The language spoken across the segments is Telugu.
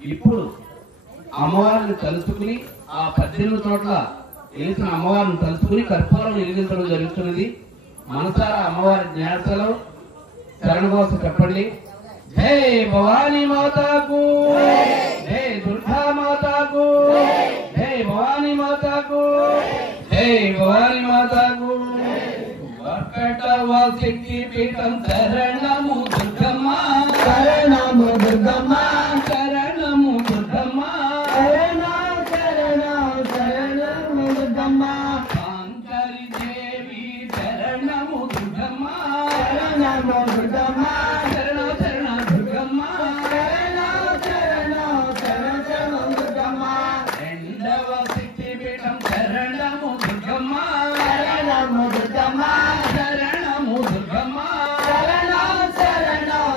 ఇప్పుడు అమ్మవారిని తలుచుకుని ఆ 18 చోట్ల వెలిసిన అమ్మవారిని తలుచుకుని కర్పూరం వెలిగించడం జరుగుతున్నది. మనసారా అమ్మవారి జ్ఞాసలో శరణఘోష చెప్పండి. జై భవానీ మాతాకు, జై దుర్గా మాతాకు, జై భవానీ మాతాకు, జై భవానీ మాతాకు. శక్తి పీఠం శరణము దుర్గమ్మ, శరణము దుర్గమ్మ, శరణము దుర్గమ్మ, శరణం శరణం శరణము దుర్గమ్మ, కాంచరి దేవి శరణము దుర్గమ్మ, శరణము దుర్గమ్మ, శరణ శరణ దుర్గమ్మ, శరణం శరణం శరణం దుర్గమ్మ, రెండవ శక్తి పీఠం శరణము దుర్గమ్మ, శరణము దుర్గమ్మ, శరణము దుర్గమ్మ, శరణం శరణం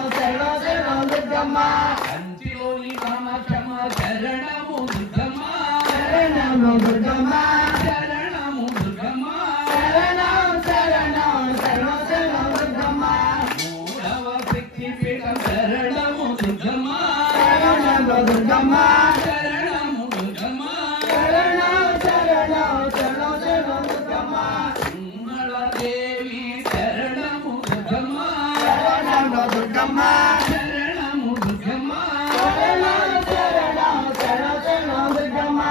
శరణం దుర్గమ్మ, కంచిలోని కామాక్షమ్మ శరణము దుర్గమ్మ, శరణము దుర్గమ్మ, శరణము దుర్గమ్మ, శరణం శరణం శరణం దుర్గమ్మ, మూడవ శక్తి పీఠం శరణము దుర్గమ్మ, శరణము దుర్గమ్మ, శరణము దుర్గమ్మ, శరణం శరణం శరణం దుర్గమ్మ, మంగళదేవి శరణము దుర్గమ్మ, శరణము దుర్గమ్మ, శరణము దుర్గమ్మ, శరణం శరణం శరణం దుర్గమ్మ,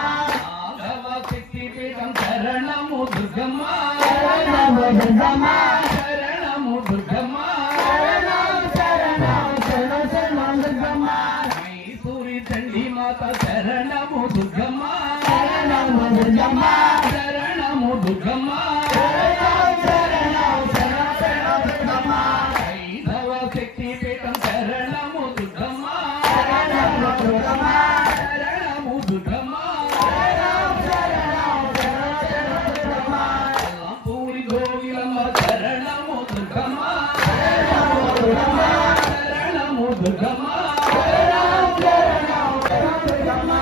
నాగవ శక్తి పీఠం శరణము దుర్గమ్మ, శరణము దుర్గమ్మ, శరణము దుర్గమ్మ, శరణం శరణం శరణం దుర్గమ్మ, మైసూరి చండీ మాత శరణము దుర్గమ్మ, శరణము దుర్గమ్మ, శరణము దుర్గమ్మ, శరణం శరణం శరణం దుర్గమ్మ, ఐదవ శక్తి పీఠం శరణము దుర్గమ్మ, శరణము దుర్గమ్మ, శరణము దుర్గమ్మ, శరణం శరణం దుర్గమ్మ, పూరి గోవిలమ్మ శరణము దుర్గమ్మ, శరణము దుర్గమ్మ, శరణము దుర్గమ్మ, శరణం శరణం దుర్గమ్మ,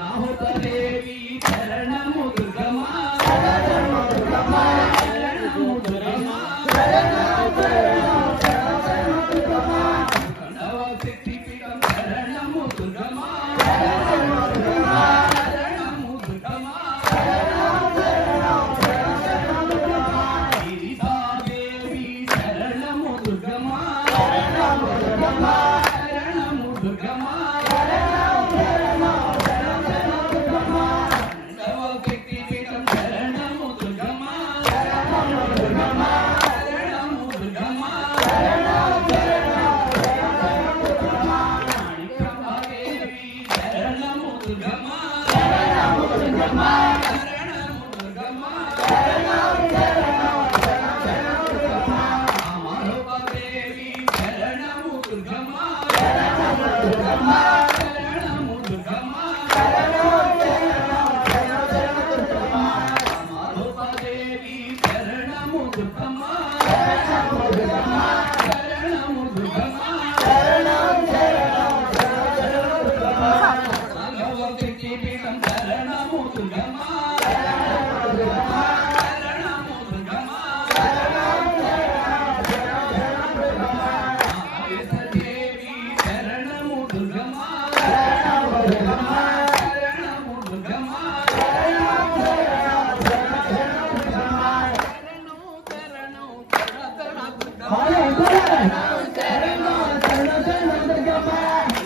నాహుతదేవి శరణము దుర్గమ్మ, శరణము దుర్గమ్మ, శరణము దుర్గమ్మ, శరణం శరణం దుర్గమ్మ, రెండవ శక్తి పీఠం శరణము దుర్గమ్మ, శరణము దుర్గమ్మ, శరణము దుర్గమ్మ, శరణం శరణం దుర్గమ్మ, గిరిజాదేవి శరణము దుర్గమ్మ, శరణము దుర్గమ్మ, శరణము దుర్గమ్మ, శరణం శరణం దుర్గమ్మ, రెండవ శక్తి పీఠం శరణము దుర్గమ్మ, శరణము దుర్గమ్మ, శరణము దుర్గమ్మ, శరణం శరణం దుర్గమ్మ, మాణిక్యమాదేవి శరణము దుర్గమ్మ, శరణము దుర్గమ్మ, శరణము దుర్గమ్మ, శరణం శరణం దుర్గమ్మ, అమరూపదేవి శరణము దుర్గమ్మ, శరణము దుర్గమ్మ, శరణము దుర్గమ్మ, శరణం శరణం దుర్గమ్మ, అమరూపదేవి శరణము దుర్గమ్మ, శరణము దుర్గమ్మ, శరణము దుర్గమ్మ, శరణం శరణం దుర్గమ్మ, నాగవ శక్తి పీఠం శరణము దుర్గమ్మ, శరణము దుర్గమ్మ, శరణము దుర్గమ్మ, శరణం శరణం దుర్గమ్మ, దేవి శరణము దుర్గమ్మ, శరణము దుర్గమ్మ, శరణము దుర్గమ్మ, శరణం శరణం దుర్గమ్మ, శరణం దుర్గమ్మ,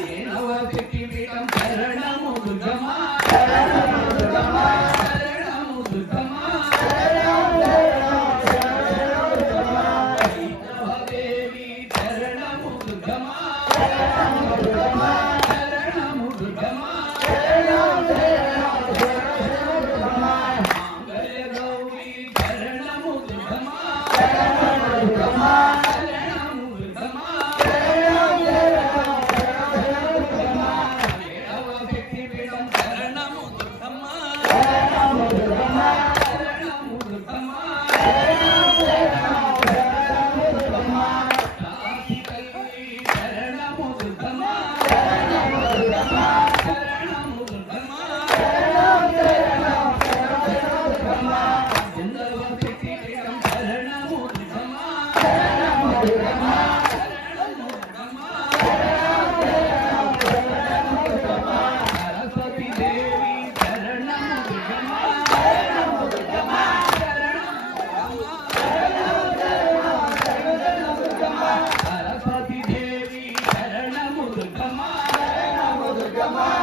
ఏడవ శక్తి పీఠం శరణము దుర్గమ్మ, శరణము దుర్గమ్మ, Hey,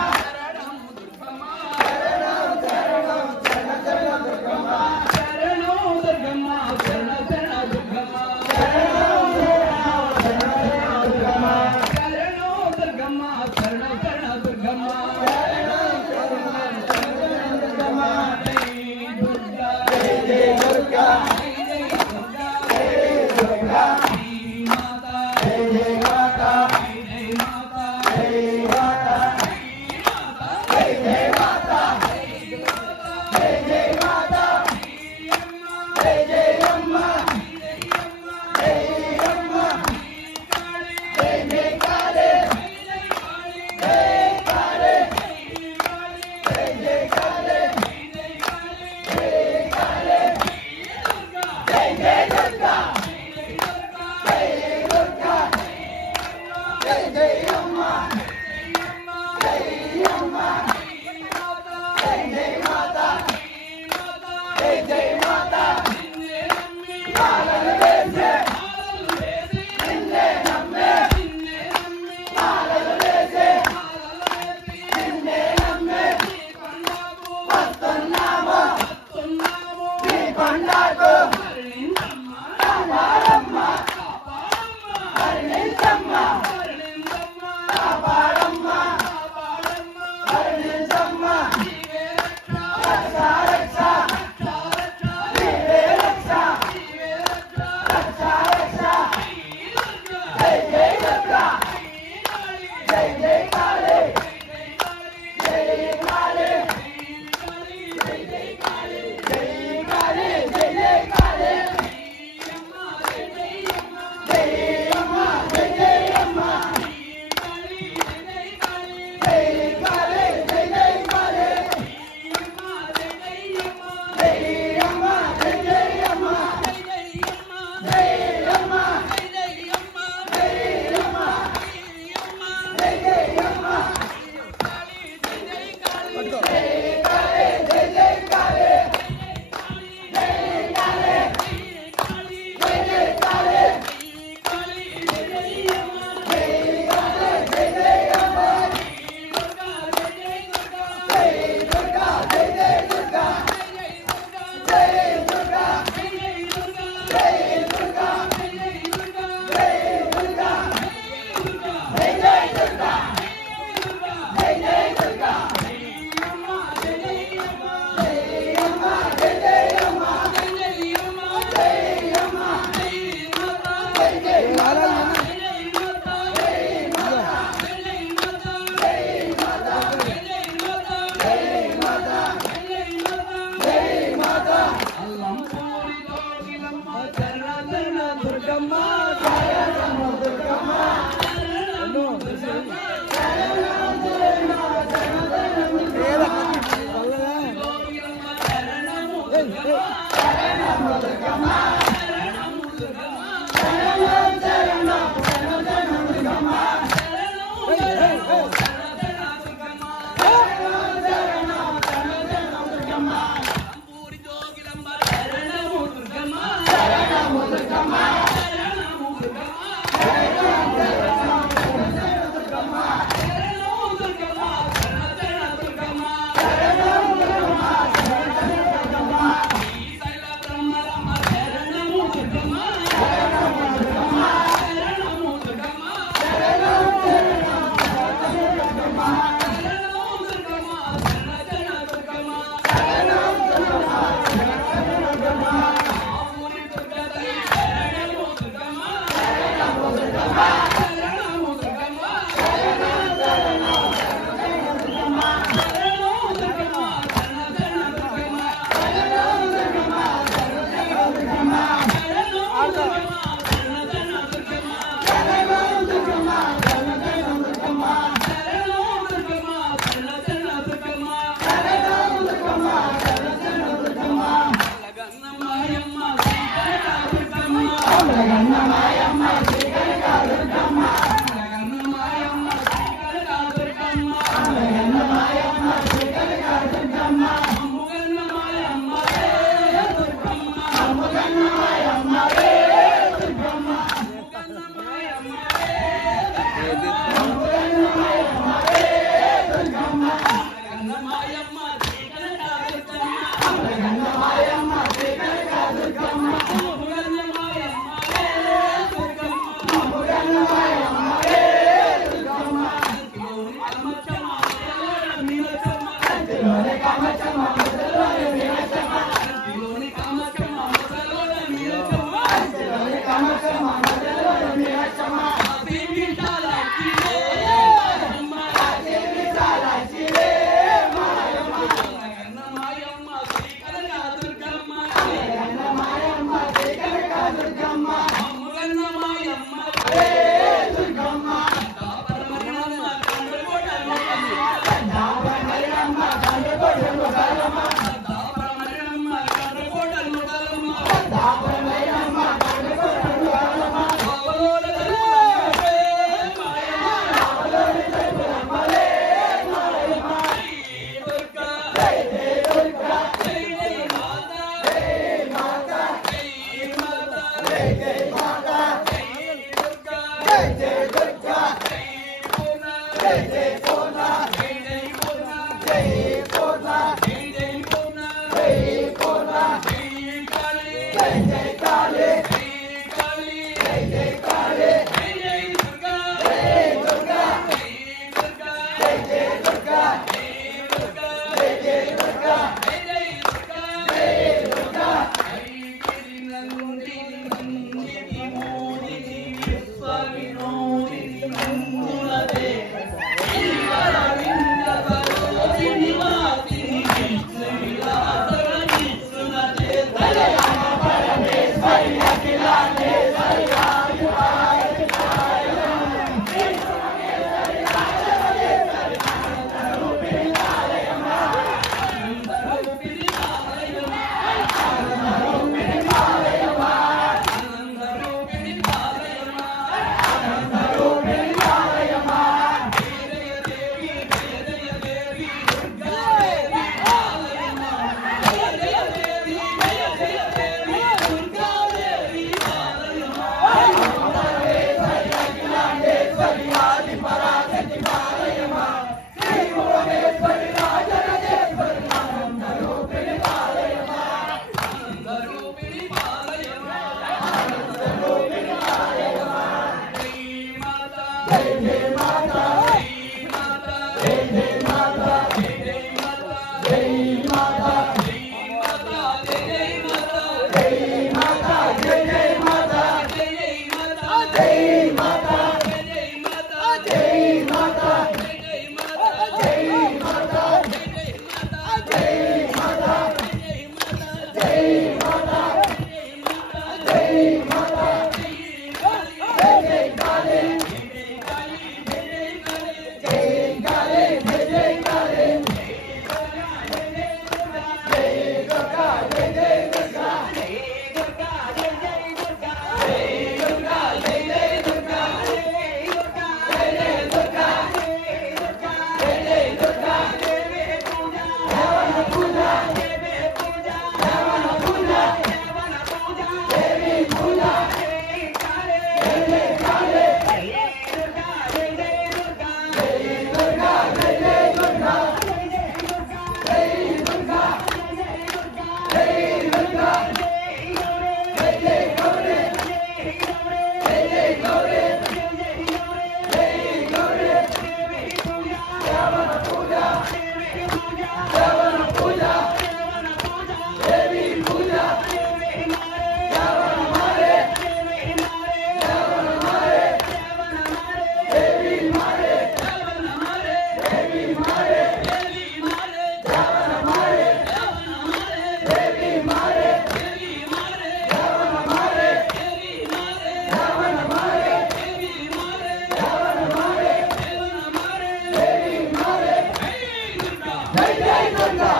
जय दुर्गा